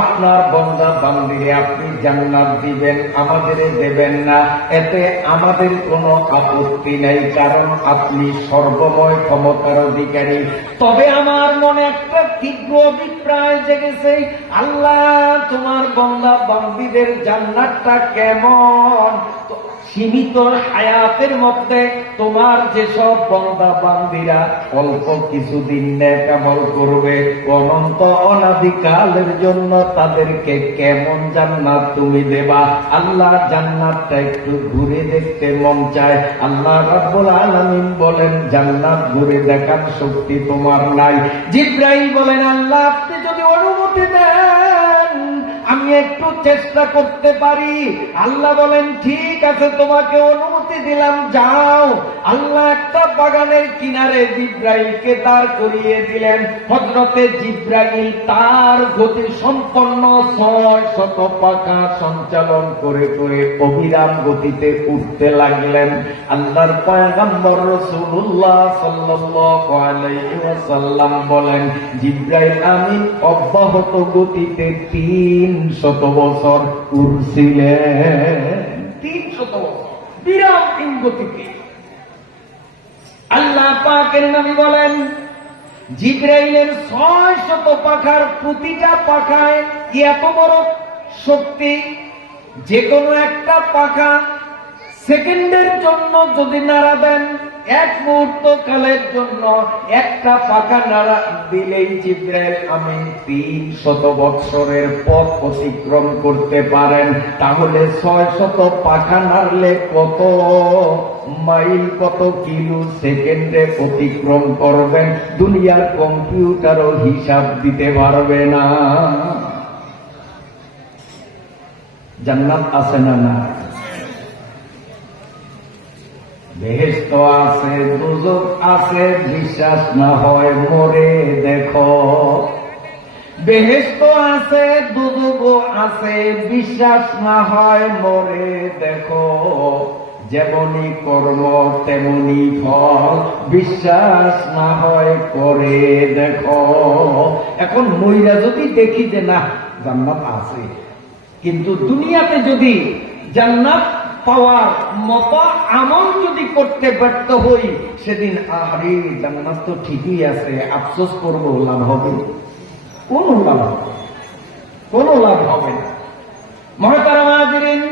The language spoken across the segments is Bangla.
আপনার বান্দা বান্দিরে আপনি জান্নাত দিবেন, আমাদের দেবেন না, এতে আমাদের কোনো আপত্তি নেই, কারণ আপনি সর্বময় ক্ষমতার অধিকারী। তবে আমার মনে একটা তীব্র অভিপ্রায় জেগেছে, আল্লাহ তোমার বান্দা বান্দিদের জান্নাতটা কেমন? সীমিত হায়াতের মধ্যে তোমার যেসব বান্দা বান্দিরা অল্প কিছুদিন নেক আমল করবে, অনন্ত অনাদিকালের জন্য তাদেরকে কেমন জান্নাত তুমি দেবা? আল্লাহ জান্নাতটা একটু ঘুরে দেখতে মন চায়। আল্লাহ রাব্বুল আলামিন বলেন, জান্নাত ঘুরে দেখার শক্তি তোমার নাই। জিবরাইল বলেন, আল্লাহ আপনি যদি অনুমতি দেন আমি একটু চেষ্টা করতে পারি। আল্লাহ বলেন, ঠিক আছে, তোমাকে অনুমতি দিলাম, যাও। আল্লাহ একটা বাগানের কিনারে জিবরাইলকে দাঁড় করিয়ে দিলেন। হযরতে জিবরাইল তার গতি সম্পন্ন ৬০০ পাখা সঞ্চালন করে করে অবিরাম গতিতে উঠতে লাগলেন। আল্লাহর পয়গম্বর রাসূলুল্লাহ সাল্লাল্লাহু আলাইহি ওয়াসাল্লাম বলেন, জিবরাইল আমিন অব্যাহত গতিতে ৩০০ বছর উড়ছিলেন। ৩০০ বছর বিরাম গতিতে। আল্লাহ পাকের নবী বলেন, জিবরাইলের ৬০০ পাখার প্রতিটা পাখায় এত বড় শক্তি, যে কোনো একটা পাখা সেকেন্ডের জন্য যদি নাড়া দেন, এক মুহূর্ত কালের জন্য একটা পাখা নাড়া দিলেই জিবরাইল আমিন ৩০০ বৎসরের পথ অতিক্রম করতে পারেন। তাহলে ৬০০ পাখা নাড়লে কত মাইল, কত কিলো সেকেন্ডে অতিক্রম করবেন, দুনিয়ার কম্পিউটারও হিসাব দিতে পারবে না। জান্নাত আছে না না? বেহেশত আছে, দোজখ আছে, বিশ্বাস না হয় মরে দেখো। বেহেশত আছে, দোজখ আছে, বিশ্বাস না হয় মরে দেখো। যেমনই কর্ম তেমনি ফল, বিশ্বাস না হয় করে দেখো। এখন মইরা যদি দেখি যে না জান্নাত আছে, কিন্তু দুনিয়াতে যদি জান্নাত পাওয়ার মতো আমল যদি করতে ব্যর্থ হই, সেদিন আরে জান্নাত তো ঠিকই আছে, আফসোস করবো, লাভ হবে? কোন লাভ হবে? কোন লাভ হবে না। মহতারাম হাজিরিন,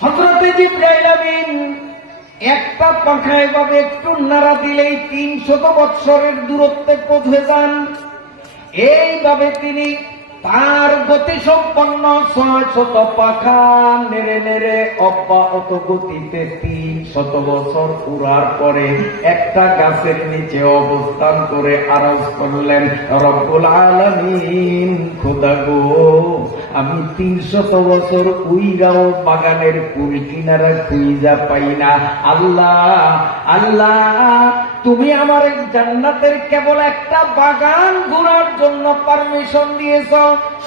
হযরতে জিবরাইল আমিন একটা পাখায় ভাবে একটু নাড়া দিলেই ৩০০ বৎসরের দূরত্বে পৌঁছে যান। এইভাবে তিনি তার গতি সম্পন্ন ৬০০ পাখা নেড়ে নেড়ে অব্যাহত গতিতে ৩০০ বছর উড়ার পরে একটা গাছের নিচে অবস্থান করে আরজ করলেন, রব্বুল আলামিন, খোদা গো, আমি ৩০০ বছর উইরাও বাগানের কুল কিনারা খুঁজা পাই না। আল্লাহ আল্লাহ, তুমি আমার জান্নাতের কেবল একটা বাগান ঘোরার জন্য পারমিশন দিয়েছ,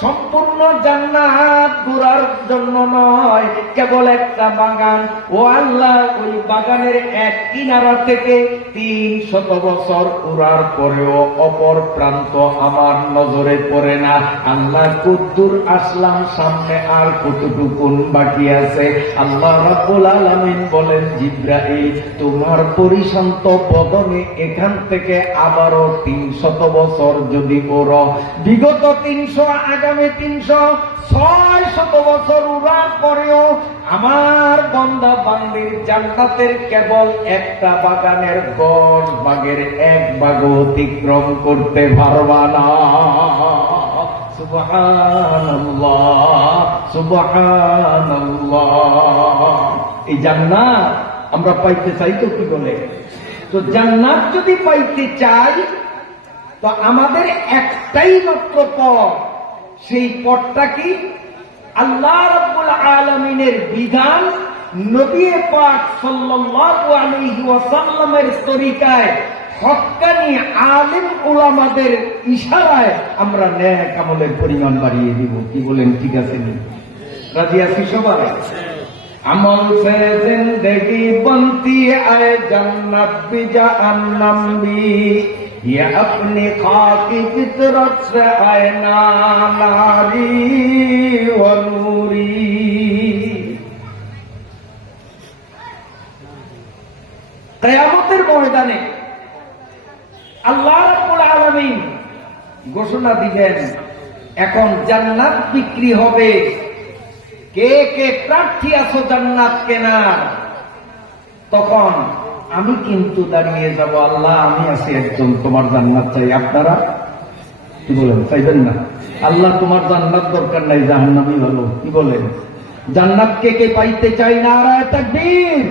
সম্পূর্ণ জান্নাত ঘোরার জন্য নয়, কেবল একটা বাগান। ও আল্লাহ, ওই বাগানের এক কিনারা থেকে ৩০০ বছর উড়ার পরেও অপর প্রান্ত আমার নজরে পড়ে না। আল্লাহ, কদ্দুর আসলাম, সামনে আর কতটুকুন বাকি আছে? আল্লাহ রাব্বুল আলামিন বলেন, জিবরাইল, তোমার পরিশান্ত বদনে এখান থেকে আবারও ৩০০ বছর যদি ওড়ো, বিগত ৩০০, আগামী ৩০০, ৬০০ বছর উড়ার পরেও আমার বান্দা বান্দির জান্নাতের কেবল একটা বাগানের ১০ ভাগের ১ ভাগ অতিক্রম করতে পারবা না। সুবহানাল্লাহ, সুবহানাল্লাহ। এই জান্নাত আমরা পাইতে চাই তো কি বলে? তো জান্নাত যদি পাইতে চাই, তো আমাদের একটাই মাত্র পথ। সেই পথটা কি? আল্লাহ রাব্বুল আলামিনের বিধান, নবী পাক সাল্লাল্লাহু আলাইহি ওয়াসাল্লামের তরিকায়, হক্কানি আলিম উলামাদের ইশারায় আমরা নেক আমলের পরিমাণ বাড়িয়ে দিব। কি বলেন? ঠিক আছে নি? রাজি আছি সবাই? আমল সে জিন্দেগি বনতি আয়ে, জান্নাত বি জাহান্নাম বি। ये अपनी खाकी फितरत से आए ना नारी व नूरी। কিয়ামতের ময়দানে আল্লাহ রাব্বুল আলামিন ঘোষণা দিবেন, এখন জান্নাত বিক্রি হবে। কে কে প্রার্থী আছো জান্নাত কেনার? তখন আমি কিন্তু দাঁড়িয়ে যাব, আল্লাহ আমি আছি একজন, তোমার জান্নাত চাই। আপনারা কি বলেন, চাইবেন না? আল্লাহ তোমার জান্নাত দরকার নাই, জাহান্নামই ভালো। কি বলেন? জান্নাত কে কে পাইতে চাই? নারায়ে তাকবীর।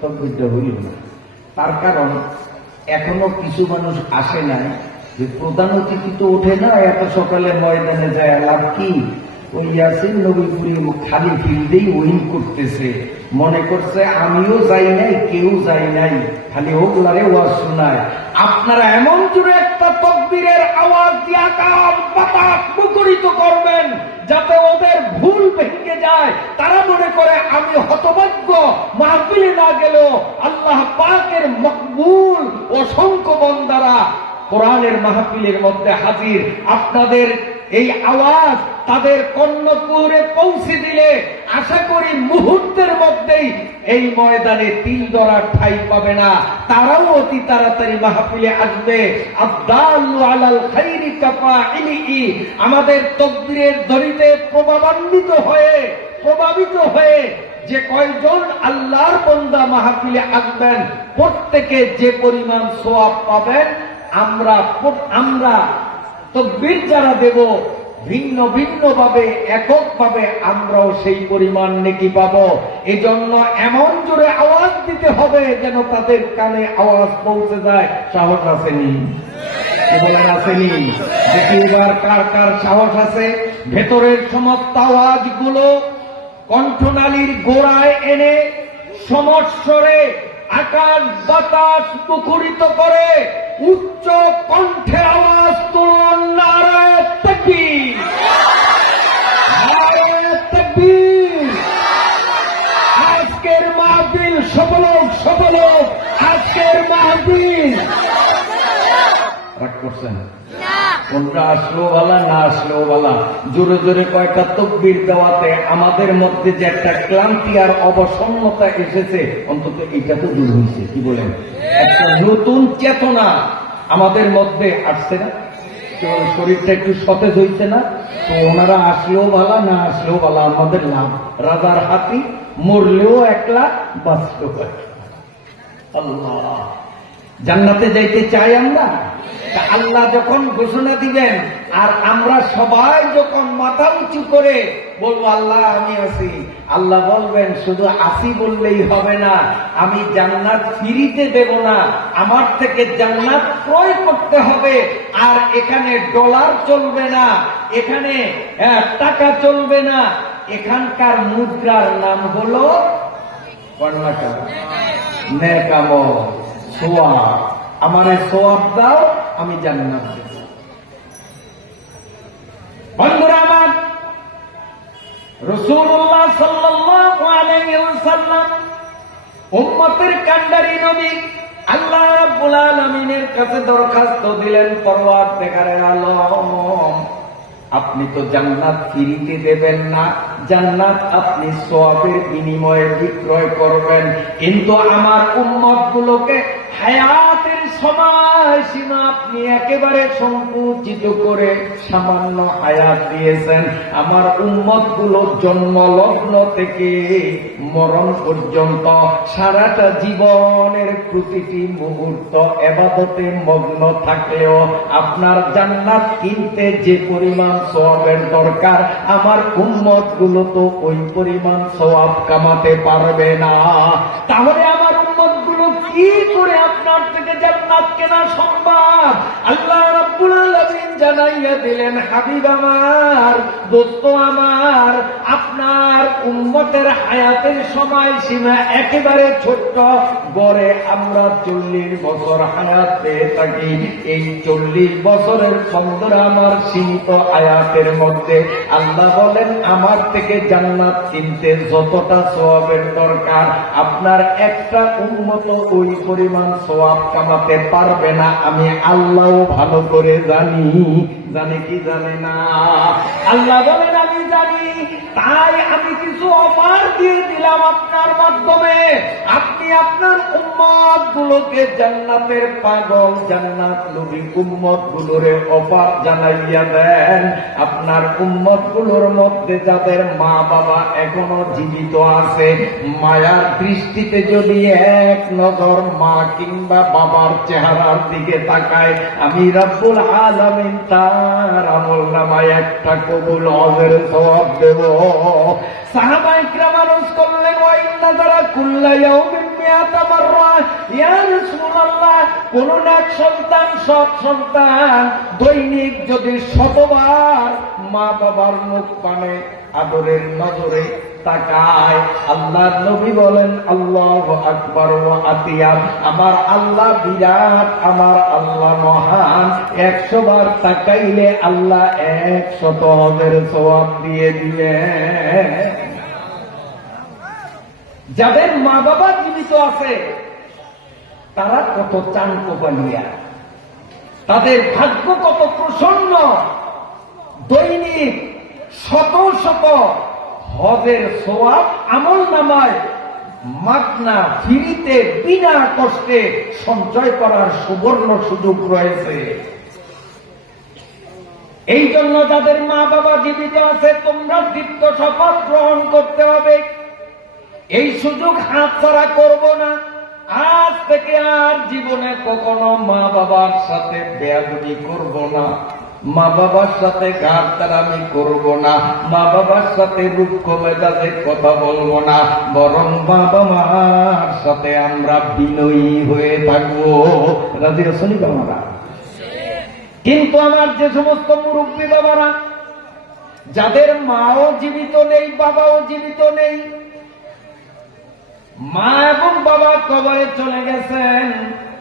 তাকবীরটা হইল না। তার কারণ এখনো কিছু মানুষ আসে নাই, যে প্রধান অতিথি তো ওঠে না এত সকালে ময়দানে যায়, লাভ কি? ওই ইয়াসিন নবীপুরি খালি ফিল্ডেই ওই করতেছে, মনে করছে আমিও যাই নাই, কেউ যাই নাই, খালি ওগুলারে ওয়াজ শোনায়। আপনারা এমন জোরে একটা তাকবীরের আওয়াজ দিয়ে আকাশ বাতাস মুখরিত করবেন, যাতে ওদের ভুল ভেঙে যায়, তারা মনে করে আমি হতভাগ্য, মাহফিলে না গেলেও আল্লাহ পাকের মকবুল অসংখ্য বান্দারা কোরআনের মাহফিলের মধ্যে হাজির। আপনাদের এই আওয়াজ তাদের কর্ণকুহরে পৌঁছে দিলে আশা করি মুহূর্তের মধ্যেই এই ময়দানে তিল ধরার ঠাঁই পাবে না, তারাও অতি তাড়াতাড়ি মাহফিলে আসবে। আদ-দাল্লু আলাল খাইরি কাফাইলিহি, আমাদের তাকবীরের ধ্বনিতে প্রভাবিত হয়ে যে কয়জন আল্লাহর বান্দা মাহফিলে আসবেন, প্রত্যেকে যে পরিমাণ সওয়াব পাবেন, আমরা তাকবীর যারা দেব ভিন্ন ভিন্ন ভাবে, একক ভাবে আমরাও সেই পরিমাণ নেকি পাবো। এজন্য এমন জোরে আওয়াজ দিতে হবে যেন তাদের কানে আওয়াজ পৌঁছে যায়। সাহস আসেনি? বলেন আসেনি? দেখি এবার কার কার সাহস আছে। ভেতরের সমস্ত আওয়াজগুলো কণ্ঠনালীর গোড়ায় এনে সমস্বরে আকাশ বাতাস মুখরিত করে উচ্চ কণ্ঠে আওয়াজ তুলুন, নারায়ে তাকবীর, নারায়ে তাকবীর। আজকের মাহফিল সফল হোক, আজকের মাহফিল। রাগ করছেন? কোনটা আসলেও ভালা, না আসলেও ভালা। জোরে জোরে কয়েকটা তাকবীর দেওয়াতে আমাদের মধ্যে যে একটা ক্লান্তি আর অবসন্নতা এসেছে, অন্তত এটা তো দূর হয়েছে। কি বলেন? একটা নতুন চেতনা আমাদের মধ্যে আসছে না? শরীরটা একটু সতেজ হইছে না? তো ওনারা আসলেও ভালা, না আসলেও ভালা, আমাদের লাভ। রাজার হাতি মরলেও একলা, বাঁচলেও একলা। আল্লাহ, জান্নাতে যাইতে চাই আমরা। আল্লাহ যখন ঘোষণা দিবেন আর আমরা সবাই যখন মাথা উঁচু করে বলবো আল্লাহ আমি আছি, আল্লাহ বলবেন শুধু আসি বললেই হবে না, আমি জান্নাত ফ্রিতে দেব না, আমার থেকে জান্নাত ক্রয় করতে হবে। আর এখানে ডলার চলবে না, এখানে টাকা চলবে না, এখানকার মুদ্রার নাম হলো কর্ণাটক, নেকামল, সোয়াব। আমারে সোয়াব দাও, আমি জান্নাত দেব। বন্ধুরা আমার, রাসূলুল্লাহ সাল্লাল্লাহু আলাইহি ওয়াসাল্লাম উম্মতের কান্ডারি নবী, আল্লাহ রাব্বুল আলামিনের কাছে দরখাস্ত দিলেন, পরওয়ারদিগারে আলম, আপনি তো জান্নাত ফ্রিতে দেবেন না, জান্নাত আপনি সওয়াবের বিনিময়ে বিক্রয় করবেন, কিন্তু আমার উম্মতগুলোকে হায়াতের সময়সীমা আপনি একেবারে সংকুচিত করে সামান্য হায়াত দিয়েছেন। আমার উম্মতগুলো জন্মলগ্ন থেকে মরণ পর্যন্ত সারাটা জীবনের প্রতিটি মুহূর্ত ইবাদতে মগ্ন থাকলেও আপনার জান্নাত কিনতে যে পরিমাণ সওয়াবের দরকার, আমার উম্মতগুলো তো ওই পরিমাণ সওয়াব কামাতে পারবে না। তাহলে আমার উম্মতগুলো কি করে আপনার থেকে জান্নাত কেনা সম্ভব? আল্লাহ রাব্বুল আলামিন জানাইয়া দিলেন, হাবিব আমার, দোস্ত আমার, আপনার উম্মতের হায়াতের সময়সীমা একেবারে ছোট্ট, গড়ে আমরা 40 বছর হায়াত পেয়ে থাকি। এই 40 বছরের সন্ধ্যা আমার সীমিত আয়াতের মধ্যে আল্লাহ বলেন, আমার থেকে জান্নাত কিনতে যতটা সওয়াবের দরকার, আপনার একটা উম্মত ওই পরিমাণ সওয়াব কামাতে পারবে না। আমি আল্লাহও ভালো করে জানি। জানে কি জানে না? আল্লাহ বলেন আমি জানি, তাই আমি কিছু অফার দিয়ে দিলাম আপনার মাধ্যমে। আপনি আপনার উম্মত গুলোকে জান্নাতের পাগল, জান্নাত নবী উম্মত গুলোরে অফার জানাইয়া দেন। আপনার উম্মত গুলোর মধ্যে যাদের মা বাবা এখনো জীবিত আছে, মায়ার দৃষ্টিতে যদি এক নজর মা কিংবা বাবার চেহারার দিকে তাকায়, আমি রব্বুল আলামিন তার আমলনামায় একটা কবুল হজের সওয়াব দেব। সাহাবায়ে কিরাম আরজ করলেন, ওয়া ইন্না যারা কুল্লা ইয়াউমিন মিয়াতা মাররা, ইয়া রাসূলুল্লাহ, কোন এক সন্তান, সৎ সন্তান দৈনিক যদি 100বার মা বাবার মুখ পানে আদরের নজরে তাকায়, আল্লাহর নবী বলেন, আল্লাহু আকবার ওয়া আতিয়াব, আমার আল্লাহ বিরাট, আমার আল্লাহ মহান। 100 বার তাকাইলে আল্লাহ 100 হজের সওয়াব দিয়ে দিবেন। যাদের মা বাবা জীবিত আছে তারা কত চান কপালিয়া, তাদের ভাগ্য কত প্রসন্ন। দৈনিক শত শত হজের সওয়াব আমল নামায় মাগনা ফ্রিতে বিনা কষ্টে সঞ্চয় করার সুবর্ণ সুযোগ রয়েছে। এই জন্য যাদের মা বাবা জীবিত আছে, তোমরা দীপ্ত শপথ গ্রহণ করতে হবে, এই সুযোগ হাতছাড়া করব না। আজ থেকে আর জীবনে কখনো মা বাবার সাথে বেয়াদবি করব না, মা বাবার সাথে গাদ্দারামি করব না, মা বাবার সাথে রুক্ষ মেজাজে কথা বলবো না, বরং বাবা মার সাথে আমরা বিনয়ী হয়ে থাকবো। রাজি আছেন বাবারা? কিন্তু আমার যে সমস্ত মুরব্বী বাবারা, যাদের মাও জীবিত নেই, বাবাও জীবিত নেই, মা এবং বাবা কবরে চলে গেছেন,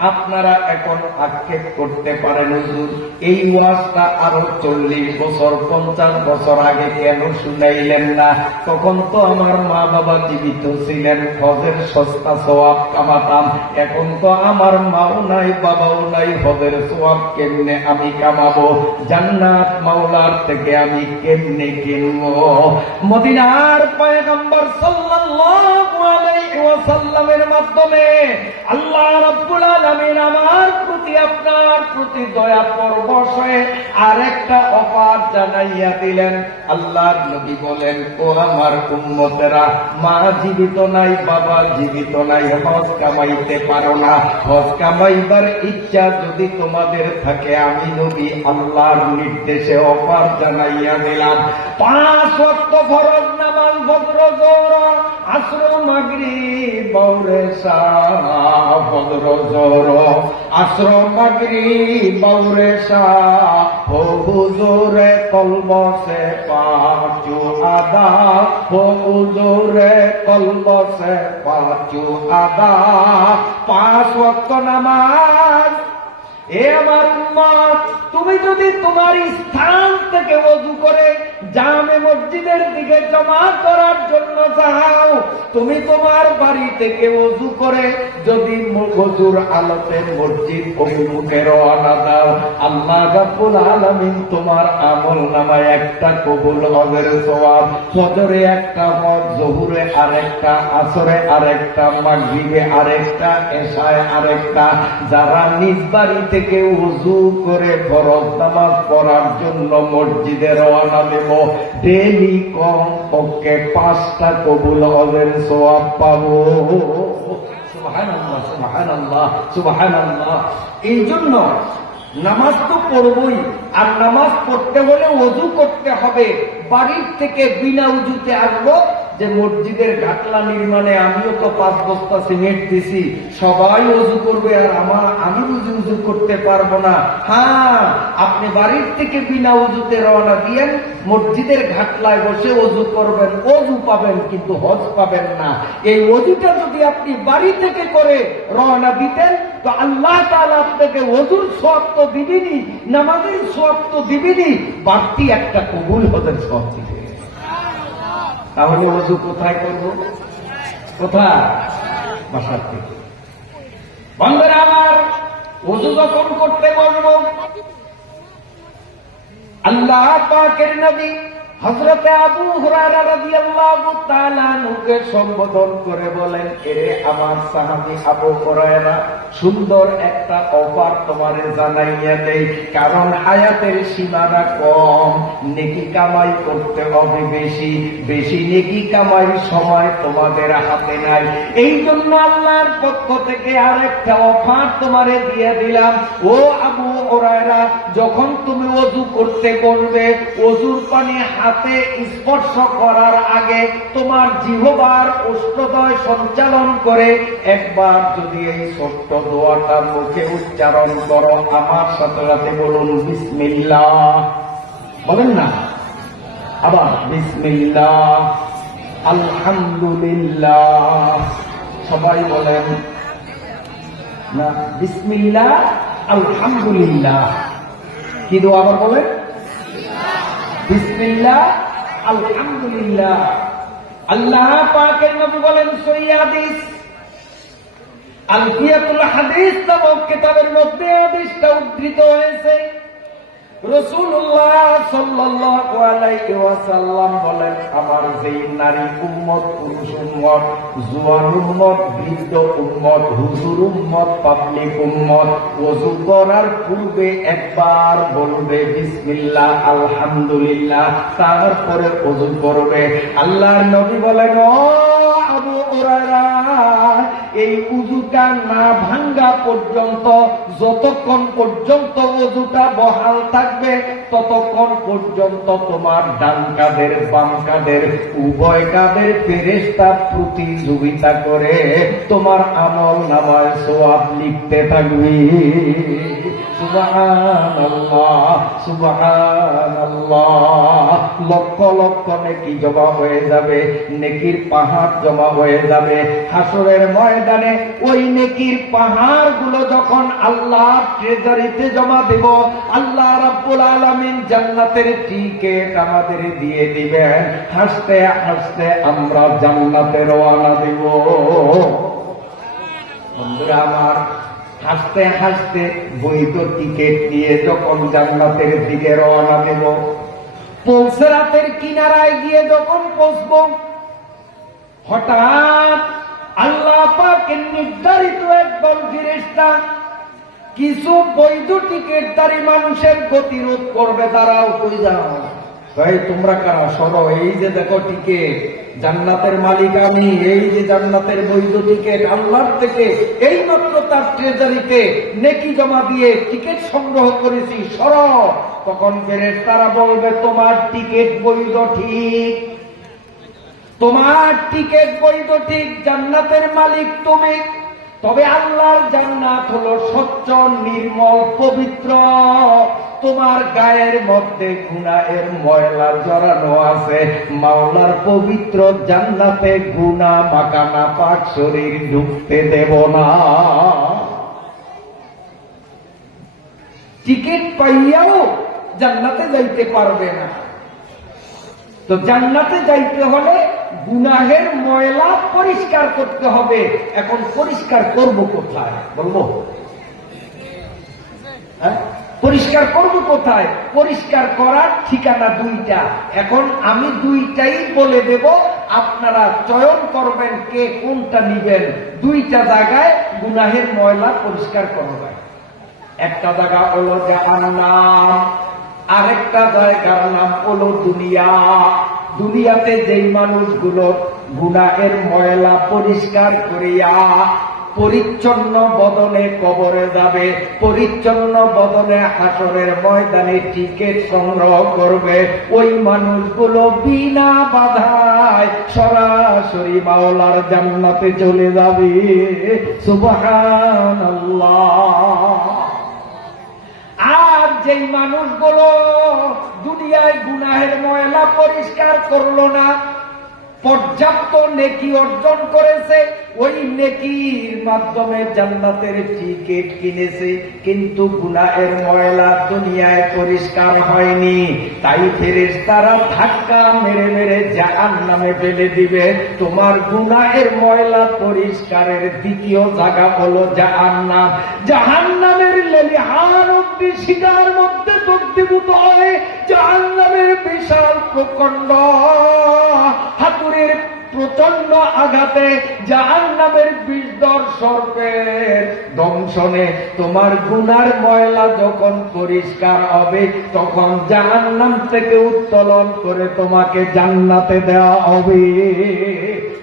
আপনারা এখন আক্ষেপ করতে পারেন, হুজুর এই ওয়াজটা আরো 40 বছর 50 বছর আগে কেন শুনাইলেন না? তখন তো আমার মা বাবা জীবিত ছিলেন, হজের সস্তা সওয়াব কামাতাম। এখন তো আমার মাও নাই, বাবাও নাই, হজের সওয়াব কেমনে আমি কামাবো? জান্নাত মাওলার থেকে আমি কেমনে কিনবো? মদিনার পয়গম্বর সাল্লাল্লাহু আলাইহি ওয়াসাল্লামের মাধ্যমে আল্লাহ রাব্বুল আলামিন আমার প্রতি, আপনার প্রতি দয়া পরবশ হয়ে আরেকটা অফার জানাইয়া দিলেন। আল্লাহর নবী বলেন, ও আমার উম্মতেরা, মা জীবিত নাই, বাবা জীবিত নাই, হজ কামাইতে পারো না, হজ কামাইবার ইচ্ছা যদি তোমাদের থাকে, আমি নবী আল্লাহর নির্দেশে অফার জানাইয়া দিলাম। 5 ওয়াক্ত ফরজ নামাজ, ফজর, যোহর, আসর, মাগরিব, বওরে শাহ, ফজর, যোহর, আসর, মাগরিব, বওরে শাহ, হো হুজুরে কলব সে পাঁচু আদা, হো হুজুরে কলব সে পাঁচু আদা। 5 ওয়াক্ত নামাজ। এ আমার উম্মত, তুমি যদি তোমার স্থান থেকে ওযু করে জামে মসজিদের দিকে জমাত করার জন্য যাও, তুমি তোমার বাড়ি থেকে ওযু করে যদি ওযুর আলোতে মসজিদ অভিমুখে রওনা দাও, আল্লাহ রাব্বুল আলামিন তোমার আমলনামায় একটা কবুল হজের সওয়াব, ফজরে একটা হজ, যোহরে আরেকটা, আসরে আরেকটা, মাগরিবে আরেকটা, এশায় আরেকটা। যারা নিজ বাড়ি থেকে ওযু করে ফরজ নামাজ পড়ার জন্য মসজিদে রওনা দেব, ডেইলি কম পক্ষে 5টা কবুল হজের সওয়াব পাবো। সুবহানাল্লাহ, সুবহানাল্লাহ, সুবহানাল্লাহ। এই জন্য নামাজ তো পড়বই, আর নামাজ পড়তে হলে ওযু করতে হবে। বাড়ির থেকে বিনা ওযুতে আসবো, যে মসজিদের ঘাটলা নির্মাণে আমিও তো 5 বস্তা সিমেন্ট দিছি, সবাই ওযু করবে আর আমি বুঝি ওযু করতে পারবো না। হ্যাঁ, আপনি বাড়ির থেকে বিনা ওযুতে রওনা দিয়েন, মসজিদের ঘাটলায় বসে ওযু করবেন, ওযু পাবেন কিন্তু হজ পাবেন না। এই ওযুটা যদি আপনি বাড়ি থেকে করে রওনা দিতেন তো আল্লাহ তাআলা আপনাকে ওযুর সওয়াব তো দিবেনই, নামাজের সওয়াব তো দিবেনই, বাড়তি একটা কবুল হজের সওয়াব দিবেন। তাহলে ওযু কোথায় করব? কোথায়? বাসার থেকে। বন্ধুরা আমার, ওযু যখন করতে বসবো, আল্লাহ পাকের নবী হযরত আবু হুরায়রা রাদিয়াল্লাহু তাআলা আনহুকে সম্বোধন করে বলেন, এরে আমার সাহাবী আবু হুরায়রা, সুন্দর একটা অফার তোমারে জানাইয়া দেই, কারণ হায়াতের সীমানা কম, নেকি কামাই করতে হবে বেশি, বেশি নেকি কামাইর সময় তোমাদের হাতে নাই। এই জন্য আল্লাহর পক্ষ থেকে আরেকটা অফার তোমারে দিয়ে দিলাম। ও আবু হুরায়রা, যখন তুমি ওযু করতে বলবে, ওযুর পানি হাতে স্পর্শ করার আগে তোমার জিহ্বার ওষ্ঠদ্বয় সঞ্চালন করে একবার যদি এই ছোট্ট দোয়াটা মুখে উচ্চারণ করো, আমার সাথে সাথে বলুন বিসমিল্লাহ, বলেন না আবার বিসমিল্লাহ, আলহামদুলিল্লাহ, সবাই বলেন না বিসমিল্লাহ আলহামদুলিল্লাহ। কি দোয়া আবার বলেন? বিসমিল্লাহ আলহামদুলিল্লাহ। আল্লাহ পাকের নবী বলেন, সহিহ হাদিস আলফিয়াতুল হাদিস নামক কিতাবের মধ্যে হাদিসটা উদ্ধৃত হয়েছে। রাসূলুল্লাহ সাল্লাল্লাহু আলাইহি ওয়াসাল্লাম বলেন, আমার যেই নারী উম্মত, পুরুষ উম্মত, জওয়ান উম্মত, বৃদ্ধ উম্মত, হুজুর উম্মত, পাবলিক উম্মত ওযু করার পূর্বে একবার বলবে বিসমিল্লাহ আলহামদুলিল্লাহ, তারপরে ওযু করবে। আল্লাহর নবী বলেন, ও আবু হুরায়রা, এই ওযুটা না ভাঙ্গা পর্যন্ত, যতক্ষণ পর্যন্ত ওযুটা বহাল থাকবে, ততক্ষণ পর্যন্ত তোমার ডান কাঁধের বাম কাঁধের উভয় কাঁধের ফেরেশতা প্রতিযোগিতা করে তোমার আমল নামায় সওয়াব লিখতে থাকবে। সুবহানাল্লাহ, সুবহানাল্লাহ। লক্ষ লক্ষ নেকি জমা হয়ে যাবে, নেকির পাহাড় জমা হয়ে যাবে। হাসরের ময়দানে ওই নেকির পাহাড় গুলো যখন আল্লাহ ট্রেজারিতে জমা দেব, আল্লাহ রাব্বুল আলামিন জান্নাতের টিকেট আমাদের দিয়ে দিবেন। হাসতে হাসতে আমরা জান্নাতে রওনা দেব। বন্ধুরা আমার, হাসতে হাসতে বৈধ টিকেট নিয়ে যখন জান্নাতের দিকে রওনা দেব, পৌঁছরাতের কিনারায় গিয়ে যখন পৌঁছব, হঠাৎ আল্লাহ পাকের নির্ধারিত একদল ফেরেশতা কিছু বৈধ টিকেটধারী মানুষের গতিরোধ করবে। দাঁড়াও, কই যাও? ভাই তোমরা কারা? সরো, এই যে দেখো টিকেট, জান্নাতের মালিক আমি, এই যে জান্নাতের বৈধ টিকেট আল্লাহর থেকে এই মাত্র তার ট্রেজারিতে নেকি জমা দিয়ে টিকেট সংগ্রহ করেছি, সরো। তখন ফেরেশতারা বলবে, তোমার টিকেট বৈধ ঠিক, তোমার টিকেট বৈধ ঠিক, জান্নাতের মালিক তুমি। তবে আল্লাহর জান্নাত হলো স্বচ্ছ, নির্মল, পবিত্র। তোমার গায়ের মধ্যে গুনাহের ময়লা জড়ানো আছে। মাওলার পবিত্র জান্নাতে গুনাহ মাখা নাপাক শরীর ঢুকতে দেব না। টিকিট পাইয়াও জান্নাতে যাইতে পারবে না। তো জান্নাতে যাইতে হলে গুনাহের ময়লা পরিষ্কার করতে হবে। এখন পরিষ্কার করব কোথায়? বলবো পরিষ্কার করব কোথায়? পরিষ্কার করার ঠিকানা দুইটা। এখন আমি দুইটাই বলে দেব, আপনারা চয়ন করবেন কে কোনটা নিবেন। দুইটা জায়গায় গুনাহের ময়লা পরিষ্কার করবেন। একটা জায়গা হলো জাহান্নাম, আরেকটা জায়গার নাম হলো দুনিয়া। দুনিয়াতে যেই মানুষগুলো গুনাহের ময়লা পরিষ্কার করিয়া পরিচ্ছন্ন বদনে কবরে যাবে, পরিচ্ছন্ন বদনে হাসরের ময়দানে টিকিট সংগ্রহ করবে। ওই মানুষগুলো বিনা বাধায় সরাসরি মাওলার জান্নাতে চলে যাবে। সুবহানাল্লাহ। আর যেই মানুষগুলো দুনিয়ায় গুনাহের ময়লা পরিষ্কার করলো না, পর্যাপ্ত নেকি অর্জন করেছে, ওই নেকির মাধ্যমে জান্নাতের টিকিট কিনেছে, কিন্তু গুনাহের ময়লা দুনিয়ায় পরিষ্কার হয়নি, তাই ফেরেশতারা ধাক্কা মেরে মেরে জাহান্নামে ফেলে দিবে। তোমার গুনাহের ময়লা পরিষ্কারের দ্বিতীয় জায়গা হলো জাহান্নাম। জাহান্নামের লেলিহান অগ্নি শিখার মধ্যে দগ্ধীভূত হয়ে জাহান্নামের বিশাল প্রকাণ্ড হাতুড়ির প্রচন্ড আঘাতে জাহান্নামের বিষধর সর্পের দংশনে তোমার গুনার ময়লা যখন পরিষ্কার হবে, তখন জাহান্নাম থেকে উত্তোলন করে তোমাকে জান্নাতে দেওয়া হবে।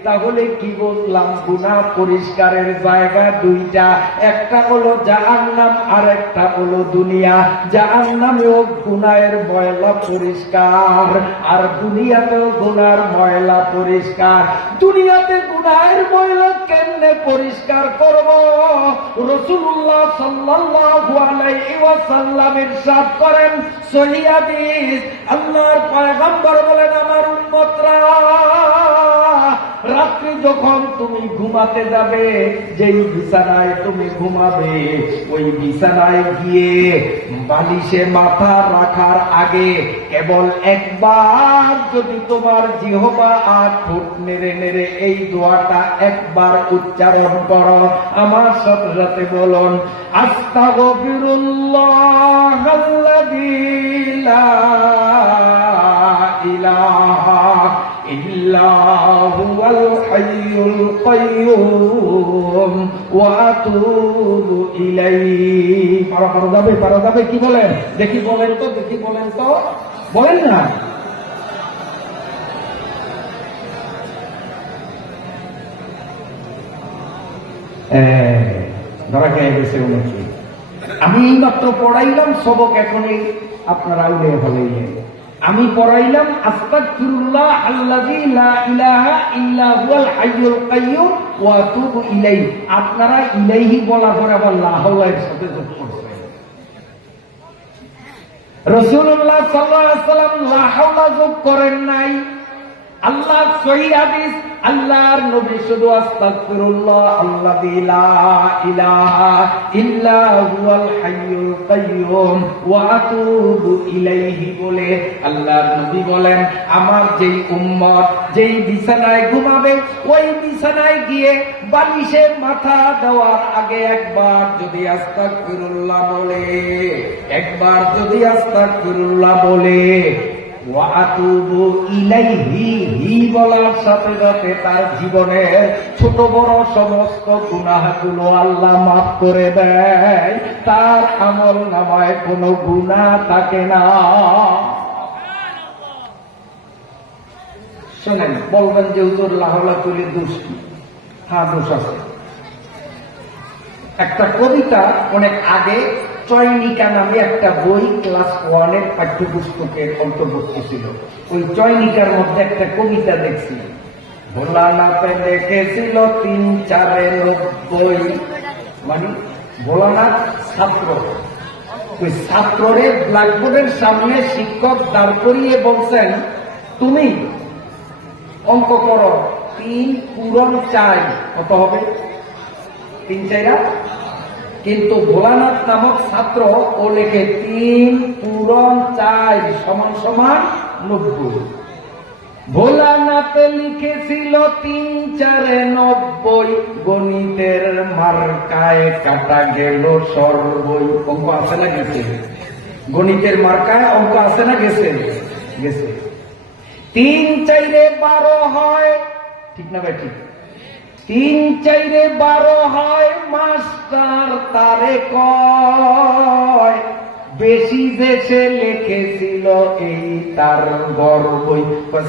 তাহলে কি বললাম? গুনাহ পরিষ্কারের জায়গা দুইটা, একটা হলো জাহান্নাম আর একটা হলো দুনিয়া। জাহান্নামেও গুনাহের ময়লা পরিষ্কার, আর দুনিয়াতেও গুনার ময়লা পরিষ্কার। দুনিয়াতে গুনাহের ময়লা কেমনে পরিষ্কার করব? রাসূলুল্লাহ সাল্লাল্লাহু আলাইহি ওয়াসাল্লাম ইরশাদ করেন, সহিহ হাদিস, আল্লাহর পয়গম্বর বলেন, আমার উম্মতরা, রাত্রি যখন তুমি ঘুমাতে যাবে, যেই বিছানায় তুমি ঘুমাবে, ওই বিছানায় গিয়ে বালিশে মাথা রাখার আগে কেবল একবার যদি তোমার জিহ্বা আর ঠোঁট নেড়ে নেড়ে এই দোয়াটা একবার উচ্চারণ করো, আমার সাথে সাথে বলুন, আস্তাগফিরুল্লাহাল্লাযী লা ইলাহা ইল্লা হুয়াল হাইয়ুল কাইয়্যুম ওয়া আতুবু ইলাইহি। পারা যাবে কি বলেন? দেখি বলেন তো, বলেন না। ধরা খেয়ে গেছে অনেকে। আমি মাত্র পড়াইলাম সবক, এখনই আপনারা উড়ে ফেলাইলেন। আমি পড়াইলাম আস্তাগফিরুল্লাহ আল্লাযী লা ইলাহা ইল্লা হুয়াল হাইয়ুল কাইয়্যুম ওয়া আতুবু ইলাইহি। আপনারা ইলাইহি বলার পরে আবার লা হাওলা এর সাথে যোগ করছেন। রাসূলুল্লাহ সাল্লাল্লাহু আলাইহি ওয়াসাল্লাম লা হাওলা যোগ করেন নাই। আল্লাহ সহিহ হাদিস, আল্লাহর নবী শুধু আস্তাগফিরুল্লাহ আল্লাযী লা ইলাহা ইল্লা হুয়াল হাইয়ুল কাইয়্যুম ওয়া আতুবু ইলাইহি বলে আল্লাহর নবী বলেন, আমার যেই উম্মত যেই বিছানায় ঘুমাবে, ওই বিছানায় গিয়ে বালিশে মাথা দেওয়ার আগে একবার যদি আস্তাগফিরুল্লাহ বলে, ওয়া আতুবু ইলাইহি হি বলার সাথে সাথে তার জীবনের ছোট বড় সমস্ত গুনাহগুলো আল্লাহ মাফ করে দেয়। তার আমল নামায় কোনো গুনাহ থাকে না। শোনেন, বলবেন যে হুজুর লা হাওলা করে দোষ কি? হ্যাঁ, দোষ আছে। একটা কবিতা অনেক আগে চয়নিকা নামে একটা বই ক্লাস 1 এর পাঠ্যপুস্তকের অন্তর্ভুক্ত ছিল। ওই চয়নিকার মধ্যে একটা কবিতা দেখছি, ভোলানাথে দেখেছিল 3-4-90, মানে ভোলানাথ ছাত্র, ওই ছাত্ররে ব্ল্যাকবোর্ডের সামনে শিক্ষক দাঁড় করিয়ে বলছেন, তুমি অঙ্ক করো, 3 পূরণ 4 কত হবে? 3-4। কিন্তু ভোলানাথ নামক ছাত্র ও লেখে 3 পূরণ 4 সমান 90। ভোলানাথে লিখেছিল 3-4-90, গণিতের মার্কায় কাটা গেল সর্বই। অঙ্ক আছে না গেছে? গণিতের মার্কায় অঙ্ক আছে না গেছে? 3-4-12 হয়, ঠিক না ভাই? ঠিক। 3-4-12 হয়, মাস্টার তারে কয় বেশি যে সে লিখেছিল এই তার গর্বই।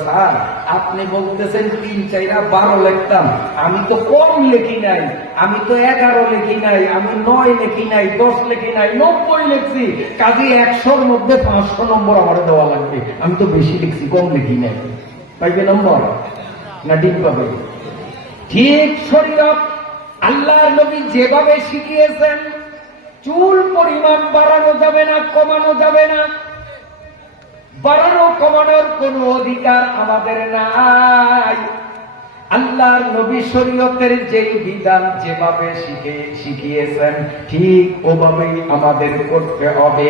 স্যার আপনি বলতেছেন 3, 4, 12 লিখতাম, আমি তো কম লিখি নাই, আমি তো 11 লিখি নাই, আমি 9 লিখি নাই, 10 লিখি নাই, 90 লিখছি, কাজে 100-র মধ্যে 500 নম্বর আমার দেওয়া লাগবে। আমি তো বেশি লিখছি, কম লিখি নাই, পাইবে নম্বর না ডিম পাবে? ঠিক শরীয়ত আল্লাহর নবী যেভাবে শিখিয়েছেন, চুল পরিমাণ বাড়ানো যাবে না, কমানো যাবে না। বাড়ানো কমানোর কোন অধিকার আমাদের নাই। আল্লাহর নবী শরীয়তের যেই বিধান যেভাবে শিখিয়েছেন, ঠিক ওভাবেই আমাদের করতে হবে।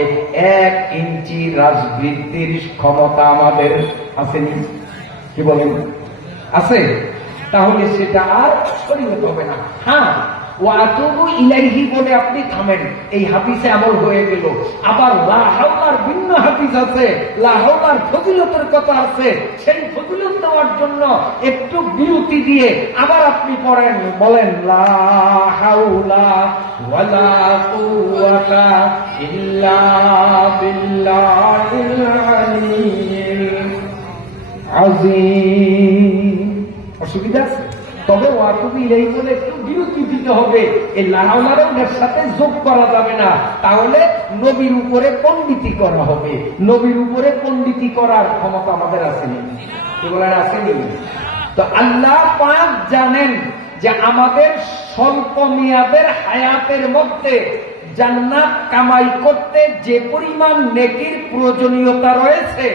1 ইঞ্চি রাজবৃদ্ধির ক্ষমতা আমাদের আসেনি, কি বলেন? আছে? তাহলে সেটা আর শরীয়ত হবে না। হ্যাঁ, ওয়াতুবু ইলাইহি বলে আপনি থামেন, এই হাদিসে আমল হয়ে গেল। আবার লা হাওলার ভিন্ন হাদিস আছে, লা হাওলার ফজিলতের কথা আছে, সেই ফজিলত দেওয়ার জন্য একটু বিরতি দিয়ে আবার আপনি পড়েন, বলেন লা হাওলা ওয়ালা কুওয়াতা ইল্লা বিল্লাহিল আলিয়্যিল আযীম। অসুবিধা আছে? তবে ওয়াতুবু ইলাইহি বলে একটু বিরতি দিতে হবে, এই লাহাওলার সাথে যোগ করা যাবে না, তাহলে নবীর উপরে পণ্ডিতি করা হবে। নবীর উপরে পণ্ডিতি করার ক্ষমতা আমাদের আসেনি, কি বলেন? আসেনি? তো আল্লাহ পাক জানেন যে আমাদের স্বল্প মেয়াদের হায়াতের মধ্যে জান্নাত কামাই করতে যে পরিমাণ নেকির প্রয়োজনীয়তা রয়েছে,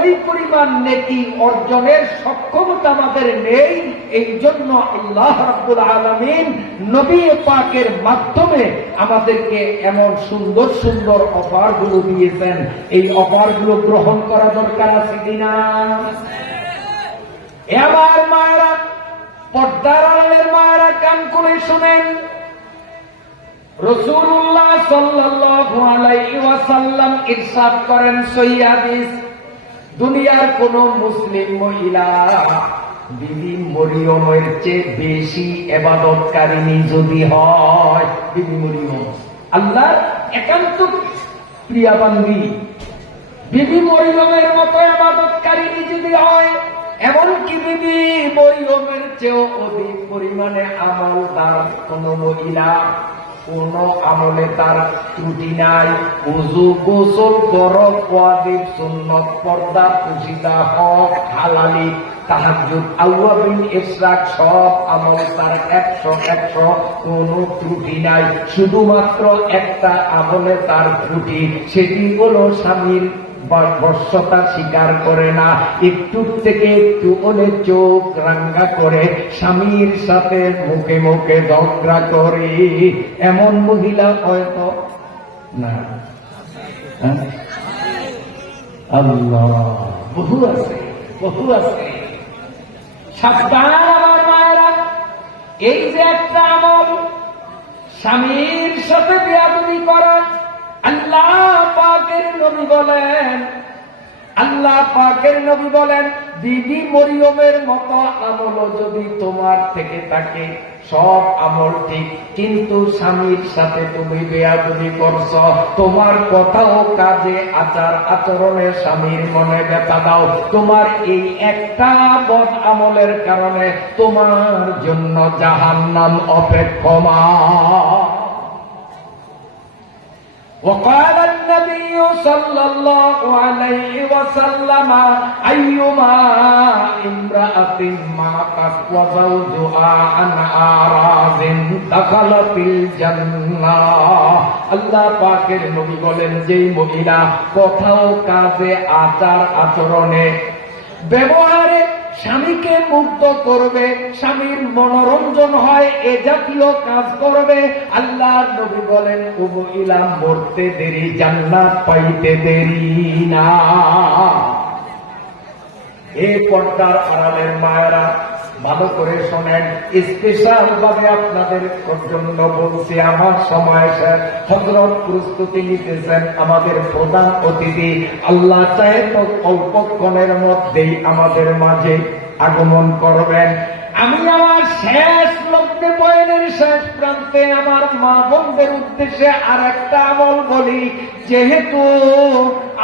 ওই পরিমাণ নেকি অর্জনের সক্ষমতা আমাদের নেই। এই জন্য আল্লাহ রাব্বুল আলামিন নবী পাকের মাধ্যমে আমাদেরকে এমন সুন্দর সুন্দর অফারগুলো দিয়েছেন। এই অফারগুলো গ্রহণ করা দরকার আছে কিনা? আমার মায়েরা, পর্দার আড়ালের মায়েরা, কান খুলে শুনেন। রাসূলুল্লাহ সাল্লাল্লাহু আলাইহি ওয়াসাল্লাম ইরশাদ করেন সহিহ হাদিস, দুনিয়ার কোন মুসলিম মহিলা বিবি মরিয়মের চেয়ে বেশি ইবাদতকারিনী যদি হয়, বিবি মরিয়ম আল্লাহর একান্ত প্রিয়া বান্দী, বিবি মরিয়মের মতো ইবাদতকারিনী যদি হয়, এমনকি বিবি মরিয়মের চেয়েও অধিক পরিমাণে আমলদার কোন মহিলা, কোন আমলে তার ত্রুটি নাই, ওযু গোসল ফরজ ওয়াজিব সুন্নাত পর্দা পুশিদা হক হালালি তাহাজ্জুদ আওয়াবিন ইশরাক সব আমল তার 100 কোন ত্রুটি নাই। শুধুমাত্র একটা আমলে তার ত্রুটি, সেটি হলো স্বামীর বর্ষতা স্বীকার করে না, একটু থেকে একটু হলে চোখ রাঙ্গা করে স্বামীর সাথে মুখে মুখে ঝগড়া করে। এমন মহিলা হয়তো না, আল্লাহ বহু আছে, বহু আছে। সাবধান আমার মায়েরা, এই যে একটা আমল স্বামীর সাথে বেয়াদবি করা, আল্লাহ পাকের নবী বলেন, আল্লাহ পাকের নবী বলেন, বিবি মরিয়মের মতো আমল যদি তোমার থেকে থাকে, সব আমল ঠিক, কিন্তু স্বামীর সাথে তুমি বেয়াদবি করছ, তোমার কথা ও কাজে আচার আচরণে স্বামীর মনে ব্যথা দাও, তোমার এই একটা বদ আমলের কারণে তোমার জন্য জাহান্নাম অপেক্ষমান। وقال النبي صلى الله عليه وسلم أيما امرأة ماتت وزوجها عن أعراض دخلت الجنة। আল্লাহ পাকের নবী বলেন, যেই মহিলা কোথাও কাজে আচার আচরণে ব্যবহারে স্বামীকে মুগ্ধ করবে, স্বামীর মনোরঞ্জন হয়, এ জাতীয় কাজ করবে, আল্লাহর নবী বলেন ও মহিলা মরতে দেরি, জান্নাত পাইতে দেরি না। এই পর্দার আড়ালের মায়েরা ভালো করে শোনেন, স্পেশাল ভাবে আপনাদের জন্য বলছি। আমার সময় শেষ, হযরত প্রস্তুতি নিতেছেন আমাদের প্রধান অতিথি। আল্লাহ চাহে তো অল্পক্ষণের মধ্যেই আমাদের মাঝে আগমন করবেন। আমি আমার শেষ লক্ষ্য মধ্যে বয়ানের শেষ প্রান্তে আমার মা বোনদের উদ্দেশ্যে আর একটা আমল বলি, যেহেতু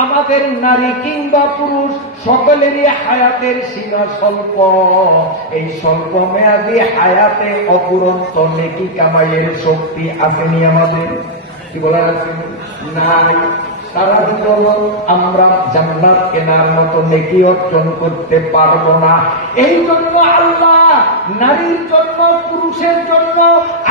আমাদের নারী কিংবা পুরুষ সকলেরই হায়াতের সীমা স্বল্প, এই স্বল্প মেয়াদী হায়াতে অপুরন্ত নেকি কামাইয়ের শক্তি আসেনি আমাদের, কি বলার আছে নাই। সারা জীবন আমরা জান্নাত কেনার মতো নেকি অর্জন করতে পারবো না। এই জন্য আল্লাহ নারীর জন্য পুরুষের জন্য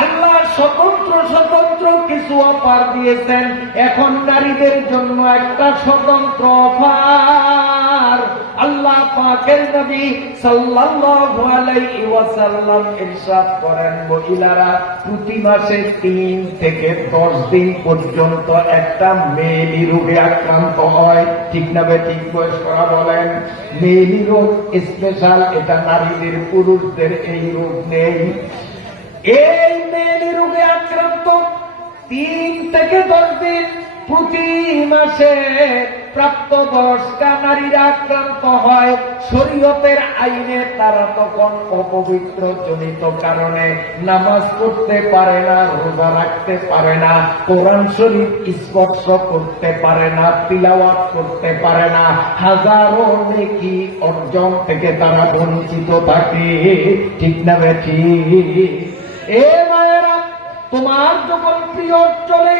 আল্লাহ স্বতন্ত্র স্বতন্ত্র কিছু অফার দিয়েছেন। এখন নারীদের জন্য একটা স্বতন্ত্র অফার। আল্লাহ পাকের নবী সাল্লাল্লাহু আলাইহি ওয়াসাল্লাম ইরশাদ করেন, মহিলারা প্রতি মাসে 3 থেকে 10 দিন পর্যন্ত একটা মেয়েলি রোগে আক্রান্ত হয়। ঠিক না বেঠিক বয়স্করা বলেন? মেয়েলি রোগ স্পেশাল, এটা নারীদের পুরুষদের এই রোগ নেই। এই মেয়েলি রোগে আক্রান্ত 3 থেকে 10 দিন প্রতি মাসে প্রাপ্তবয়স্কা নারীরা আক্রান্ত হয়। শরীয়তের আইনে তারা তখন অপবিত্র জনিত কারণে নামাজ পড়তে পারে না, রোজা রাখতে পারে না, কোরআন শরীফ স্পর্শ করতে পারে না, তিলাওয়াত করতে পারে না, হাজারো নেকি অর্জন থেকে তারা বঞ্চিত থাকে। ঠিক না বেঠিক? এ মায়েরা, তোমার যখন পিরিয়ড চলে,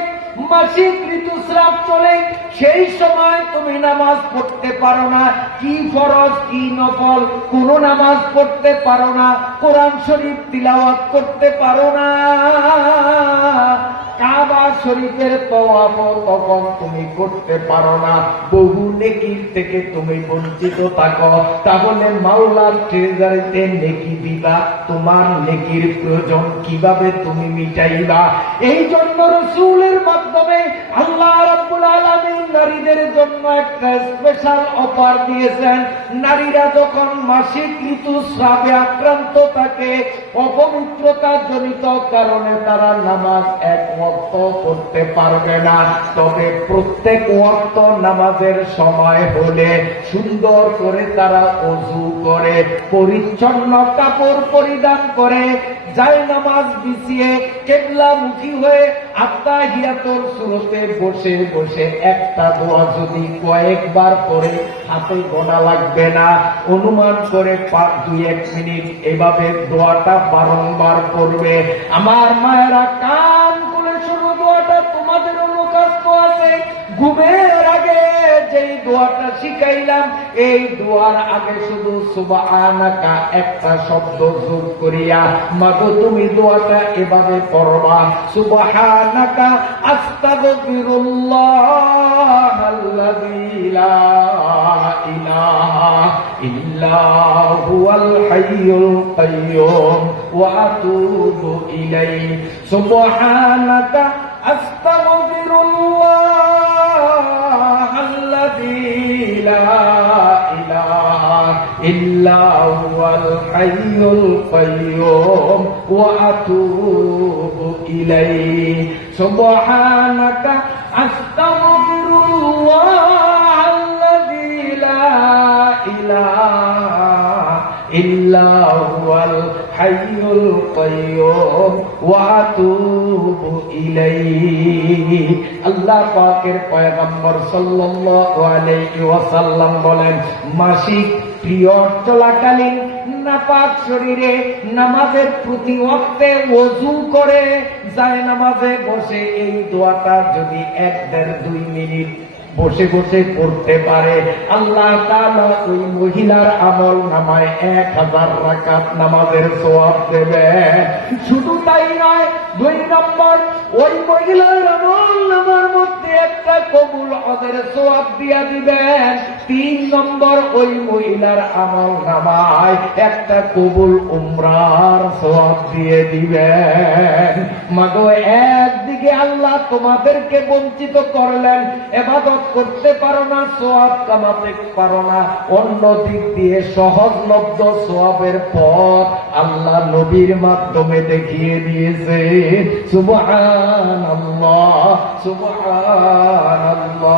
মাসিক ঋতুস্রাব চলে, সেই সময় তুমি নামাজ পড়তে পারো না। কি ফরজ কি নফল কোন নামাজ পড়তে পারো না, কোরআন শরীফ তিলাওয়াত করতে পারো না, কাবা শরীফের তওয়াফ তখন তুমি করতে পারো না, বহু নেকির থেকে তুমি বঞ্চিত থাকো। তাহলে মাওলার ট্রেজারিতে নেকি দিবা, তোমার নেকির প্রয়োজন কিভাবে তুমি মিটাইবা? এই জন্য রাসূলের মাধ্যমে আল্লাহ রাব্বুল আলামিন নারীদের জন্য একটা স্পেশাল অফার দিয়েছেন। নারীরা যখন মাসিক ঋতুস্রাবে আক্রান্ত থাকে, অপবিত্রতা জনিত কারণে তারা নামাজ এক ওয়াক্ত পড়তে পারবে না, তবে প্রত্যেক ওয়াক্ত নামাজের সময় হলে সুন্দর করে তারা ওযু করে, পরিচ্ছন্ন কাপড় পরিধান করে, যায় নামাজ বিছিয়ে কিবলামুখী হয়ে আত্তাহিয়াতুল সুরতে বসে বসে একটা দোয়া যদি কয়েকবার পড়ে, হাতে গোনা লাগবে না, অনুমান করে 2-1 মিনিট এভাবে দোয়াটা বারংবার পড়বে। আমার মায়েরা, কান খুলে শুনো, দোয়াটা তোমাদেরও মুখস্থ আছে। ঘুমের আগে যেই দোয়াটা শিখাইলাম, এই দোয়ার আগে শুধু সুবহানাকা একটা শব্দ যোগ করিয়া মাগো তুমি দোয়াটা এভাবে পড়বা, সুবহানাকা আস্তাগফিরুল্লাহাল্লাযী লা ইলাহা ইল্লা হুয়াল হাইয়ুল কাইয়্যুম ওয়া আতুবু ইলাইহি, সুবহানাকা আস্তাগফিরুল্লাহাল্লাযী লা ইলাহা ইল্লা হুয়াল হাইয়ুল কাইয়্যুম ওয়া আতুবু ইলাইহি, সুবহানাকা আস্তাগফিরুল্লাহাল্লাযী লা ইলাহা ইল্লা হুয়াল হাইয়ুল কাইয়্যুম ওয়া আতুবু ইলাইহি। আল্লাহ পাকের পয়গম্বর সাল্লাল্লাহু আলাইহি ওয়াসাল্লাম বলেন, মাসিক পিরিয়ড চলাকালীন নাপাক শরীরে নামাজের প্রতি ওয়াক্তে ওযু করে যায় নামাজে বসে এই দোয়াটা যদি 1-1.5-2 মিনিট বসে বসে পড়তে পারে, আল্লাহ তাআলা ওই মহিলার আমল নামায় 1000 রাকাত নামাজের সওয়াব দেবেন। শুধু তাই নয়, 2 নম্বর, ওই মহিলার আমল নামার মধ্যে একটা কবুল হজের সওয়াব দিয়া দিবেন। 3 নম্বর, ওই মহিলার আমল নামায় একটা কবুল উমরার সওয়াব দিয়ে দিবেন। মাগো, একদিকে আল্লাহ তোমাদেরকে বঞ্চিত করলেন, ইবাদত করতে পারো না, সওয়াব কামাতে পারো না, অন্য দিক দিয়ে সহজলভ্য সওয়াবের পথ আল্লাহ নবীর মাধ্যমে দেখিয়ে দিয়েছে। সুবহানাল্লাহ, সুবহানাল্লাহ।